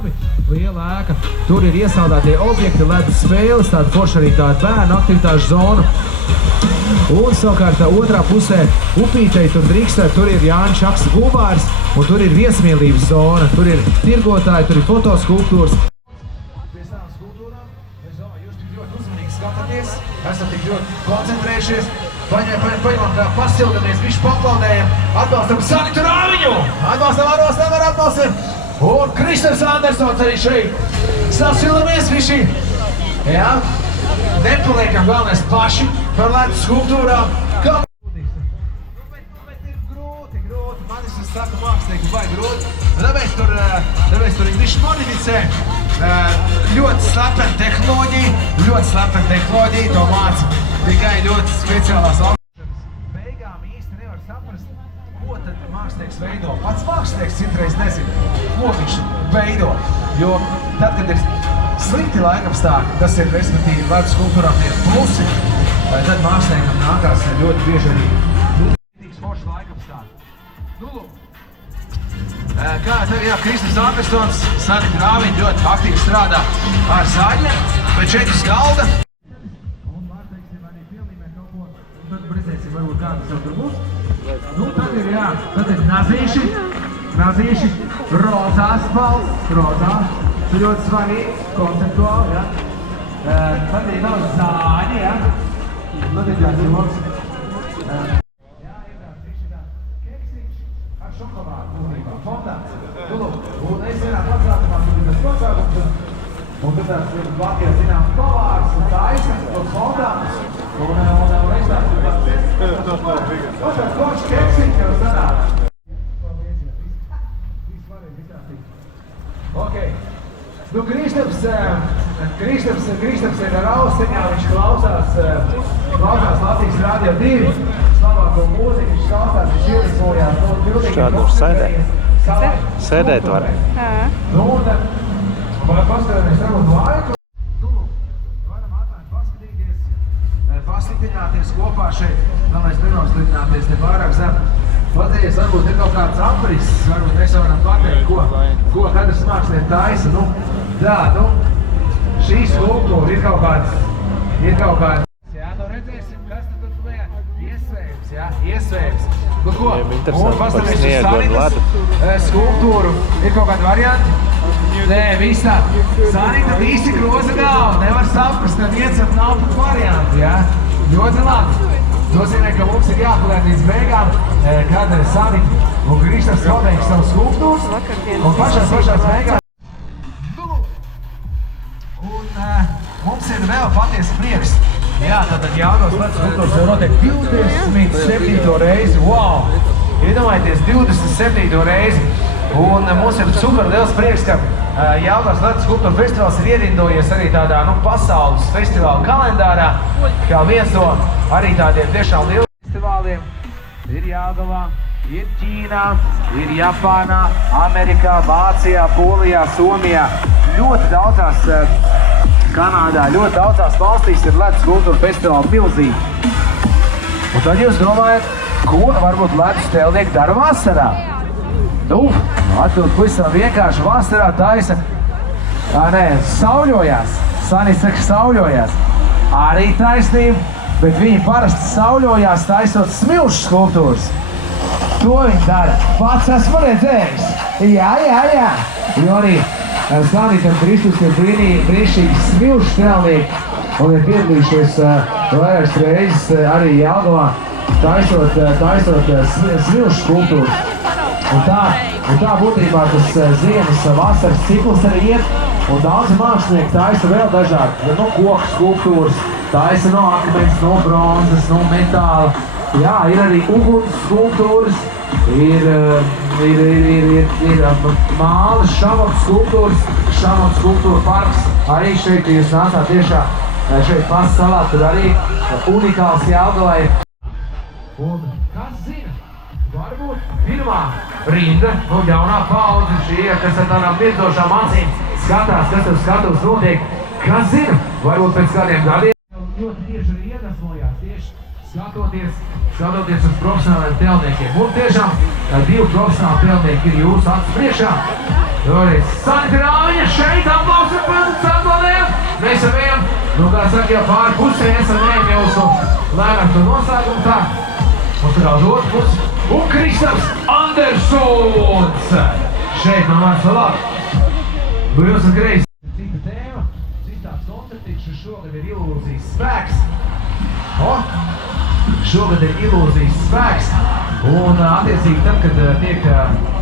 labi. Liela ēka. Tur ir iesaldētie objekti, ledus spēles, tāda forša arī tāda bērnu aktivitāšu zona. Un savukārt otrā pusē upītei tur drīkstēt, tur ir Jāņa Čaks Gulvārs, un tur ir viesmīlības zona, tur ir tirgotāji, tur ir fotoskulptūras. Pie savām skulptūrām, es domāju, jūs tik ļoti uzmanīgi skatāties, esat tik ļoti koncentrējušies, paņemam kā pasildamies, viši paplaudējam, atbalstam Sanitu Rāviņu! Atbalstam! Un Kristers Andersons arī šeit. Sasildamies viši, jā? Nepaliekam galvenais paši par ledus skulptūrām. Bet ir grūti. Man es saku mākslinieki, vai grūti. Tāpēc tur viņi viši modificē. Ļoti slepena tehnoloģija, to māca tikai ļoti speciālās augšanas. Beigām īsti nevar saprast, ko tad mākslinieks veido. Pats mākslinieks citreiz nezina, ko viņš veido. Jo tad, kad ir slikti laikapstākļi, tas ir, respektīvi, ledus skulptūrām ir plusi, tad māksliniekam nākās ļoti bieži arī krītīgs foršs laikapstākļi. Nu, lūk. Kā tev, jā, Kristers Andersons, Sanita Rāviņa ļoti aktīvi strādā ar saļiem, bet šeit uz galda. Un var, teiksim, arī pielīmēt kaut ko, un tad redzēsim, varbūt kādas jau tur būs. Nu, tad ir, jā, tad ir nazīši, rozās balsts, rozās. Tas ir ļoti svarīgi, konceptuāli, ja? Tad ir daudz zāņi, ja? Tad ir tāds joks. Jā, ir tāds keksiņš ar šokolādu, būtībā, fondāns. Un es vienā pasākumā, tur ir tas pasākums, un tad tāds ir Latvijā zināms pavārs un taisa, tos fondāns. Un es tāds koši keksiņš jau sanāk. Okay. Nu, Kristaps ir ar austiņā, viņš klausās Latvijas Radio 2, slavāko mūziku, viņš klausās, viņš ielismojās, Šādu sēdēt var. Nu, un vai paskatāmies varbūt laiku? Nu, varam atvērt pasliktināties kopā šeit, lai mēs nenoslidināties ne pārāk zem. Padzies, varbūt ir kaut kāds apriss, varbūt mēs varam pateikt, ko katrs mākslinieks taisa. Nu, tā, nu, šī skulptūra ir kaut kāds. Jā, nu redzēsim, kas tad tur iespējams, jā, iespējams. Nu, ko? Un pastāvies uz Sanitas skulptūru. Ir kaut kādi varianti? Nē, viss tā. Sanita visi groza galvu, nevar saprast, ka viens nav pat varianti, jā. Ļoti labi. Nozīmē, ka mums ir jāpaliek līdz beigām, kad Sanita un Kristers pabeigs savu skulptūras, un pašās beigās. Un mums ir vēl patiesi prieks. Jā, tātad jaunos ledus skulptūras jau notiek 27. reizi. Wow! Iedomājieties, 27. reizi. Un mums ir super liels prieks, ka Jaunās ledus skulptūra festivāls ir ierindojies arī tādā, pasaules festivāla kalendārā, kā viens no arī tādiem tiešām lieliem festivāliem. Ir Jelgavā, ir Ķīnā, ir Japānā, Amerikā, Vācijā, Polijā, Somijā, ļoti daudzās Kanādā, ļoti daudzās valstīs ir ledus skulptūra festivāla milzīgi. Un tad jūs domājat, ko varbūt ledus tēlnieki dara vasarā? Nu, atbild pavisam vienkārši vasarā taisa, sauļojās. Sanita saka, sauļojās. Arī taisnība, bet viņi parasti sauļojās taisot smilšu skulptūras. To viņi dara. Pats esmu redzējis. Jā. Jo arī Sanita un Kristus ir brīnišķīgi smilšu tēlnieki un ir piedalījušies vairākas reizes arī Jelgavā taisot smilšu skulptūras. Un tā būtībā tas ziemas vasaras cikls arī iet, un daudzi mākslinieki taisa vēl dažādi, koku skulptūras, taisa no akmens, no bronzas, no metāla. Jā, ir arī uguns skulptūras, ir māles, šamotu skulptūras, šamotu skulptūra parks. Arī šeit, ja jūs nācāt tiešā šeit Pasta salā, tur arī unikāls Jelgavai. Un kas zina? Varbūt pirmā rinda, jaunā paudze šī ir, kas ar tādām virzošām acīm skatās, kas ar skatus notiek. Kas zina? Varbūt pēc kādiem gadiem ļoti tieši arī iedvesmojās tieši skatoties uz profesionāliem telniekiem. Un tiešām divi profesionāli telnieki ir jūsu acis priekšā. Vēlreiz Santa Rāviņa šeit aplausa pēc atbaldiem. Mēs jau ejam, kā saka, jau pāri pusē esam ejam jau uz lēnāk to noslēgumu tā. Mums tur uz otru pusi. Un Kristaps Andersons šeit no manis vēl labi. Jūs un greizi. Cita tēma, citāds koncertīks, šogad ir ilūzijas spēks. Šogad ir ilūzijas spēks. Un attiecīgi tad, kad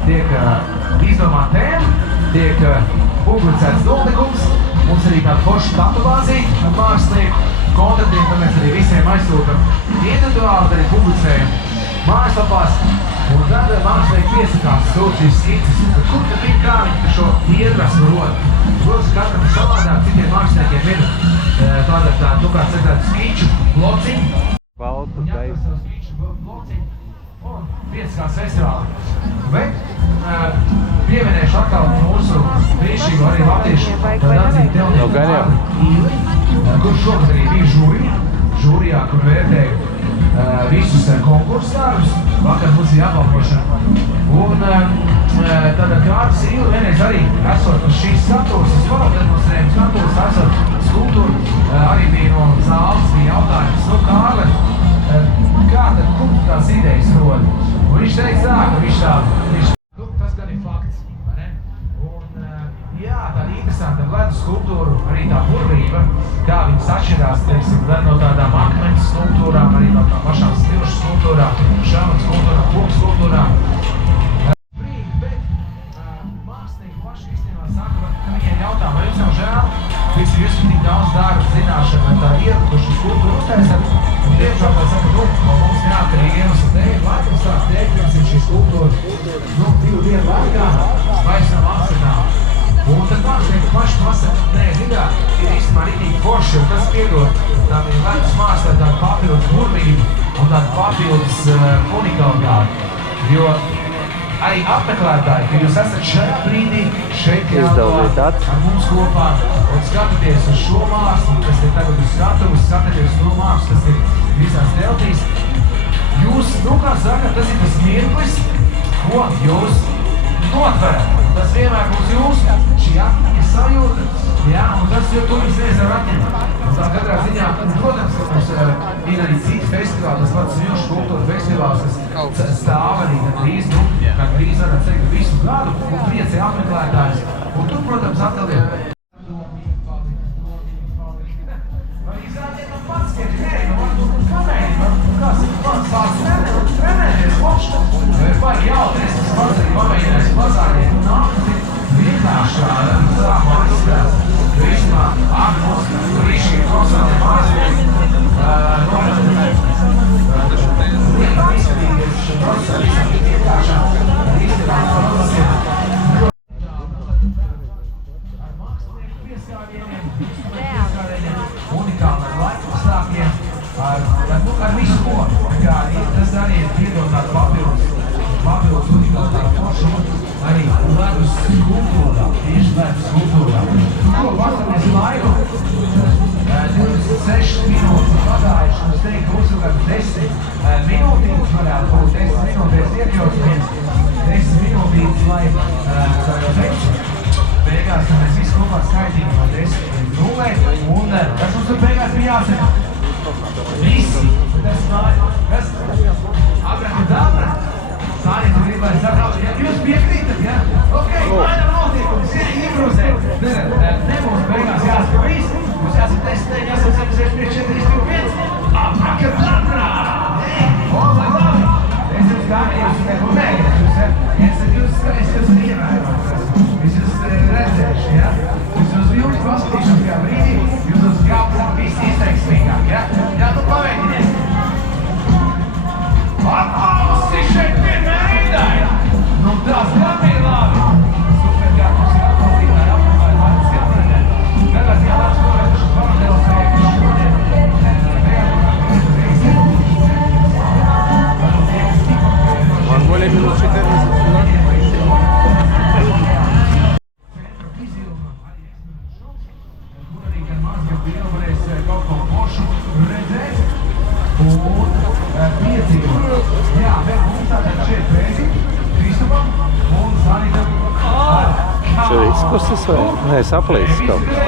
tiek izdomāta tēma, tiek publicēts notikums, mums arī tāda forša tatuvācija ar mākslinieku koncertiem, tad mēs arī visiem aizsūtam individuāli, tad arī publicējam mājaslapās. Un tad mākslinieki piesakās sūtīs skices, kur tad ir kā viņi šo iedrasmu rod. Protams, katram ir savādāk, citiem māksliniekiem ir tāda, kā citāt, skiču blociņu. Baltu Jākas savu skiču blociņu un piesakās festivāli. Bet pieminēšu atkal mūsu brīnišķīgo arī latviešu atzīti telnieku, kurš šogad arī bija žūrijā, kur vērtēja visus konkursu darbus. Vakar mums ir apbalvošana. Un tāda Kārtas Īla vienreiz arī esot uz šīs skatuves, uz fotodemonstrējumu skatuves, esot skulptūru, arī bija no zāles, bija jautājums, Kārle, kā tad, kur tās idejas rod? Un viņš teica tā, ka tas gan ir fakts, vai ne? Un jā, tāda interesanta ledus skulptūra, arī tā burvība, kā viņas atšķirās, teiksim, no tādām akmeņas skulptūrām, arī no tām pašām stilšu skulptūrām, šāman skulptūrām, koku skulptūrām. Bet mākslinieki paši īstenībā saka, ka viņiem jautā, vai jums nav žēl, jūs tik daudz darba zināšana, tā ierukuši skulptūru uztaisat, un tiešām tā saka, mums neatkarīgi iemesli dēļ, laikam sāk dēļ, pirms šī skulptūra, 2 dienu laikā, vairs nav apsakām. Un tad mākslinieki paši pasaka, nē, zidā, ir īstenībā rītīgi forši, un tas piedod tām ir ledus mākslē tādu papildus burvību un tādu papildus unikalitāti. Jo arī apmeklētāji, ka jūs esat šajā brīdī šeit ar mums kopā un skatāties uz šo mākslu, kas ir tagad uz skatuves, skatāties uz to mākslu, kas ir visās teltīs. Jūs, kā saka, tas ir tas mirklis, ko jūs notverat. Tas vienmēr būs jūsu, šī atmiņa sajūta, jā, un tas jau to viss nevar atņemt. Un tā katrā ziņā, protams, ka mums ir arī citi festivāli, tas pats Smilšu kultūra festivāls, kas stāv arī gandrīz, varat teikt, visu gadu, un priecē apmeklētājus. Un tur, protams, atkal ir. Vai izrādiet man pats, ka ir varbūt pamēģināt, kāds ir pats sāc trenēties, kopš, vai ir baigi jautri, es pats arī pamēģinājis pazādiet un nākti vienkāršā sākumā izskatās. Vismā, Agnos, brīšķīgi profesionāli mākslinieki, izskatīties šo procesu, visam vienkāršā, izskatās procesiem. Ar mākslinieku pieskāvieniem, unikāli ar laika apstākļiem, ar visu ko. Tas arī ir piedod tādu papildus unikālu foršu, arī ledus skulptūrā, tieši ledus skulptūrā. Ko paskaties laiku? 26 minūtes pagājuši, un es teiktu, ka mums vēl 10 minūtītes varētu būt, 10 minūtēs iekļausimies, 10 minūtītes, lai tā jau teicu, beigās mēs visi kopā skaitījām no 10:0, un tas mums tur beigās bija jāsaka. Visi, kas abrakadabra, Sāņi, tu gribēji saprāt, ja jūs piekrītat, ja? Ok, mainam notiekumus, improzē. Nebūs beigās jāsaka visi, mums jāsaka 10, jāsaka 75, 4, 3, 2, 1. Abrakadabra! Lai labi! Es jums gājos, neko mēģināšu, es jūs ievērot. Es jūs redzēšu, ja? Es uz jums paskatīšos kā brīdī, jūs uz jābūt visi izteiksmīgāk, ja? Jā, tu pamēģiniet! Aplaus! piedzīvot. Jā, bet mums tātad šeit Pēci, Kristupam un Sanitam ar Šis ir izkusis vai? Nē, saplīsis kaut kas.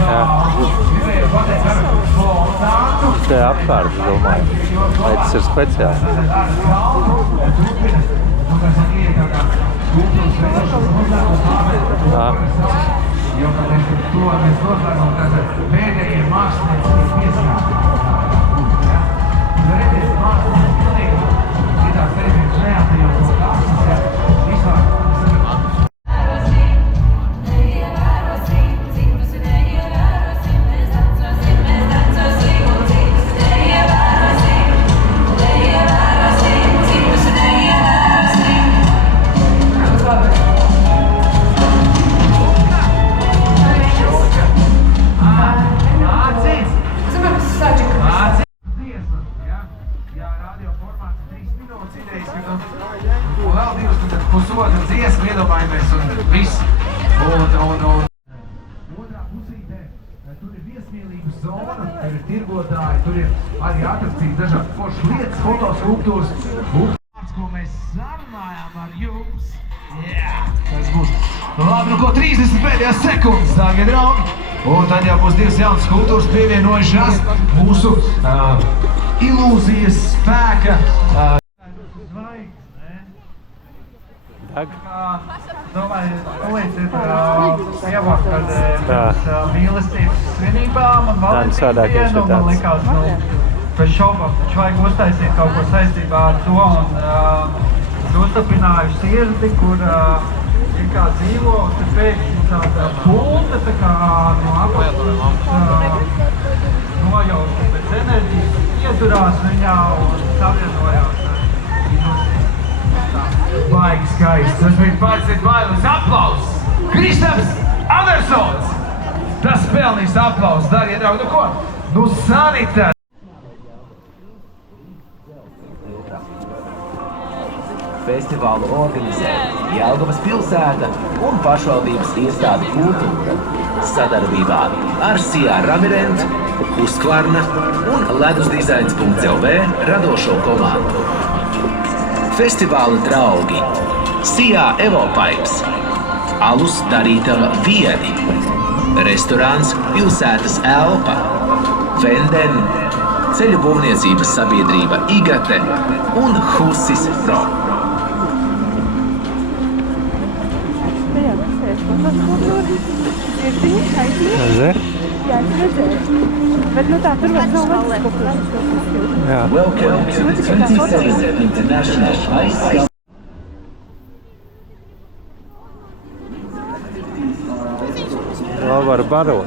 Jā. Te apkārt, domāju. Vai tas ir speciāli? Jo, kad mēs to noslēgam, tad pēdējie mākslinieci ir pieskāpti. Ja? Redziet, mākslinieci pilnīgi citās reizēs neatējot no kāsas, ja? Vispār. Pusotra dziesma, iedomājamies, un viss. Otrā pusītē, tur ir viesmīlības zona, tur ir tirgotāji, tur ir arī atrakcijas dažādas foršas lietas, fotoskulptūras. Ko mēs sarunājām ar jums. Jā, tas būs. Labi, nu ko 30 pēdējās sekundes, dārgie draugi. Un tad jau būs divas jaunas skulptūras pievienojušās mūsu ilūzijas spēka. Dag. Domāju, kolēģis ir ievāk, kad mīlestības svinībām un Valentīnas dienu, un man likās, pēc šaubām, taču vajag uztaisīt kaut ko saistībā ar to, un uztapinājuši sirdi, kur ir kā dzīvo, un tad pēkšņi tāda pulta, tā kā no apakšas nojauta pēc enerģijas, iedurās viņā un savienojās ar ilūziju. Baigi skaists. Tas bija pārcīt bailis aplauss. Kristaps Andersons. Tas pelnīs aplauss, dārgie draugi. Nu ko? Nu Sanita. Festivālu organizē Jelgavas pilsēta un pašvaldības iestāde Kultūra sadarbībā ar Sijā Ramirent, Husqvarna un ledusdizains.lv radošo komandu. Festivāla draugi Sijā Evopipes, alus darītava Viedi, restorāns Pilsētas Elpa, Venden, ceļu būvniecības sabiedrība Igate un Husis Pro. Zini? Jā, es redzēju. Bet nu tā, tur vēl nav vajag Jā. Welcome to the 27th International Ice Vēl var barot.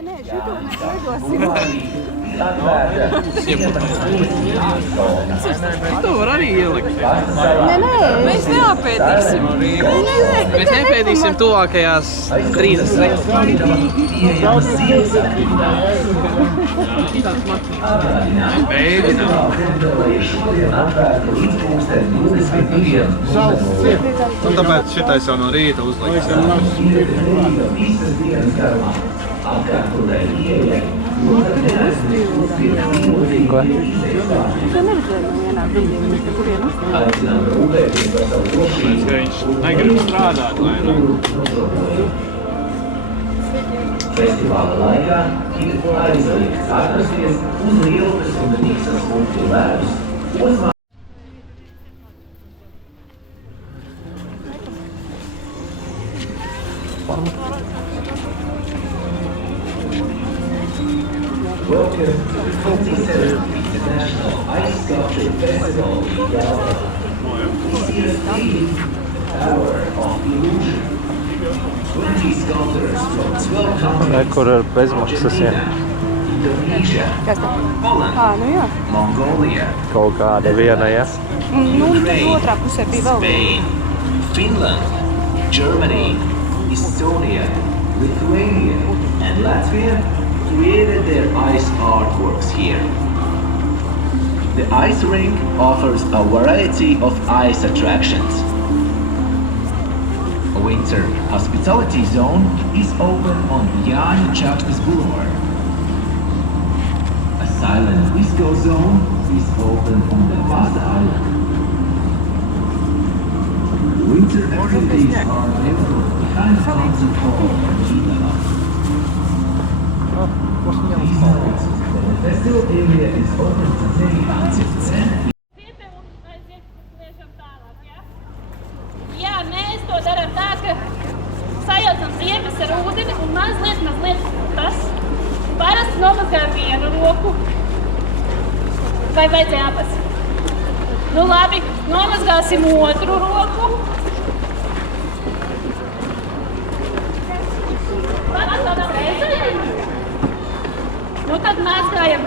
Nē, šito mēs lidosim. To var arī ielikt. Nē, mēs neapēdīsim. Mēs nepēdīsim tuvākajās 30 sekundēs. Mēģinām. Un tāpēc šitais jau no rīta uzliks. Ko? Tu neredzēji man vienā brīdī, kurien Tāpēc, ka viņš negrib strādāt vairāk. Festivāla laikā ir aizliegts atrasties uz Lielupes un Niksas punktu ledus. Welcome to the 47th International Ice Sculpture Festival in Galway. This year's theme, Power of Illusion. 20 sculptors from 12 countries. Kur ir bezmaksas, ja? Indonesia, Kas tā? Poland, Nu jā. Mongolia, Kaut kāda viena, ja? Nu, un tad otrā pusē bija vēl viena. Spain, Finland, Germany, Estonia, Lithuania, and Latvia created their ice artworks here. The ice rink offers a variety of ice attractions. A winter hospitality zone is open on Jan Chaktas Boulevard. A silent disco zone is open on the Vasa Island. Winter activities are available behind the concert hall in Gitala. Please note that the festival area is open today until 10. Jā, mēs to darām tā, ka sajaucam ziemas ar ūdeni un mazliet tas. Parasti nomazgājam vienu roku. Vai vajadzēja abas? Nu labi, nomazgāsim otru roku. Nu tad mazgājam.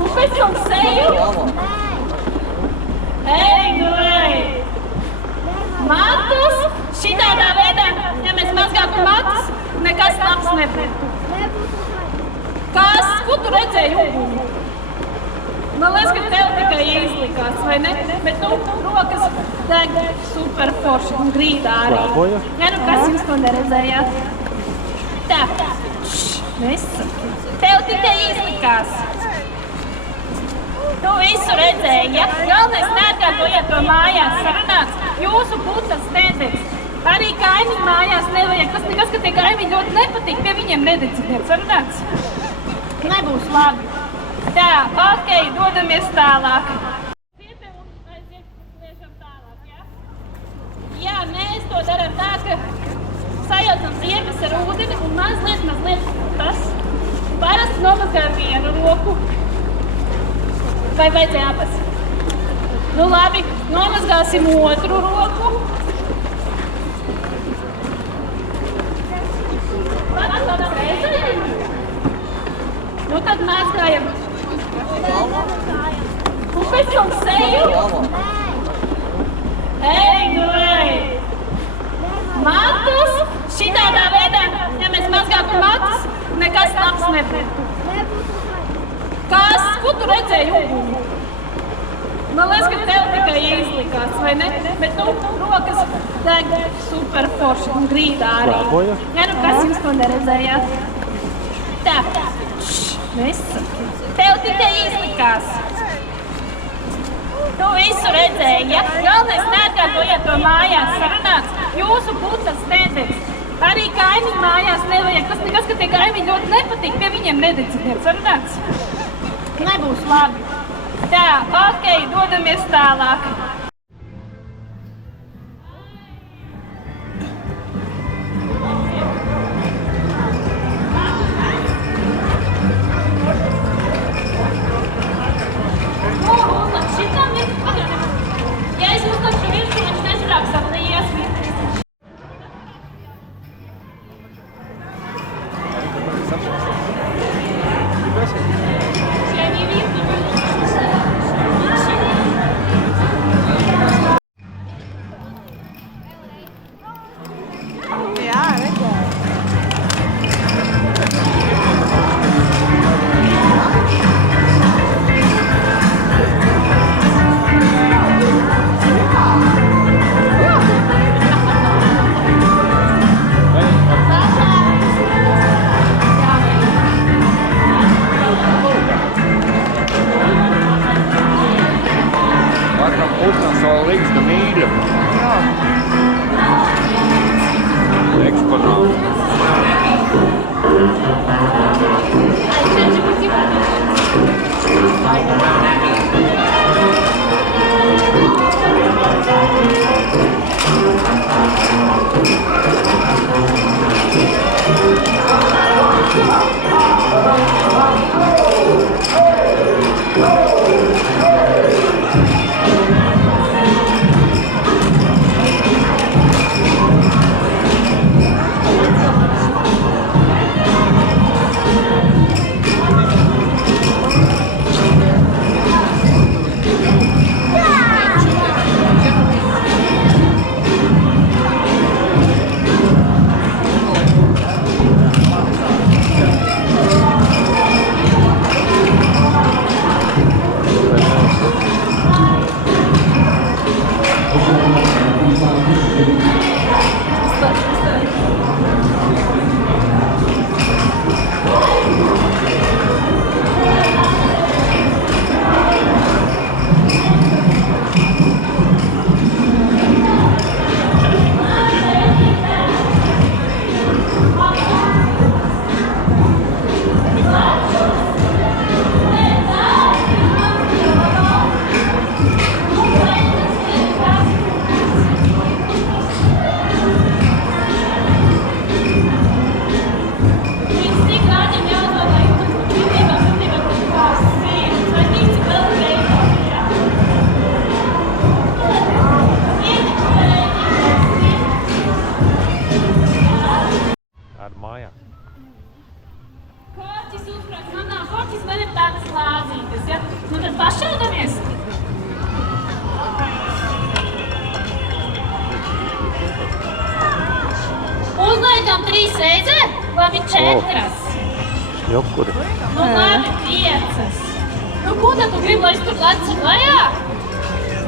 Un pēc tam seju. Ej, nu ej! Matus, šitādā veidā, ja mēs mazgātu matus, nekas labs nebūtu. Kas? Ko tu redzēji uguni? Man liekas, ka tev tikai izlikās, vai ne? Bet nu, rokas deg super forši un grīdā arī. Slāpoja? Ja nu kas jūs to neredzējāt? Tā, nesaki. Tev tikai izlikās. Tu visu redzēji, ja? Galvenais neatkārtojiet to mājās sarunāts. Jūsu putas nededz. Arī kaimiņu mājās nevajag. Tas nekas, ka tie kaimiņi ļoti nepatīk, pie viņiem nededziniet. Sarunāts? Nebūs labi. Tā, ok, dodamies tālāk. Jā, mēs to darām tā, ka sajaucam ziemas ar ūdeni un mazliet tas. Parasti nomazgājam vienu roku. Vai vajadzēja abas? Nu labi, nomazgāsim otru roku. Nu tad mazgājam. Un pēc tam seju. Ej, nu ej! Matus, šitādā veidā, ja mēs mazgātu matus, nekas labs nebūtu. Kas? Ko tu redzēji uguni? Man liekas, ka tev tikai izlikās, vai ne? Bet nu, rokas deg super forši un grīdā arī. Slāpoja? Ja nu kas jūs to neredzējāt? Tā, nesaki. Tev tikai izlikās. Tu visu redzēji, ja? Galvenais neatkārtojiet to mājās sarunāts. Jūsu putas nededz. Arī kaimiņu mājās nevajag. Tas nekas, ka tie kaimiņi ļoti nepatīk, pie viņiem nededziniet. Sarunāts? Nebūs labi. Tā, ok, dodamies tālāk. Šitam ir pagaidām. Ja es uzlikšu virsmu, viņš nesanāks apnījies. Tāda mājā. Korķis uzbrauc manā, korķis man ir tādas lāzītes, ja? Nu tad pašaudamies! Uzlaidām 3 reizē, labi 4. Šņokuri. Nu labi 5. Nu ko tad tu gribi, lai es tur lecu lejā?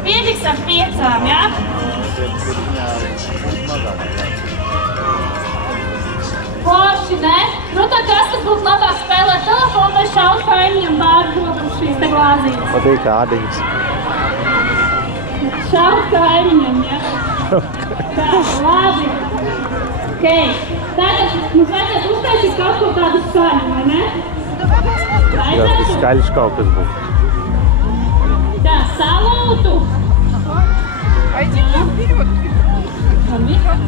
Pietiks ar 5, ja? Forši, ne? Nu tad kas tas būtu labāk spēlēt telefonu vai šaut kaimiņam bārdu rokas šīs te glāzītes? Patīk ādiņas. Šaut kaimiņam, ja? Tā, labi. Okay. Tagad mums vajadzētu uztaisīt kaut ko tādu skaļu, vai ne? Jā, tas skaļš kaut kas būs. Tā, salūtu.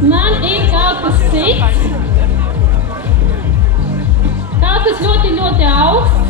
Man ir kaut kas cits. Kaut kas ļoti, ļoti augsts.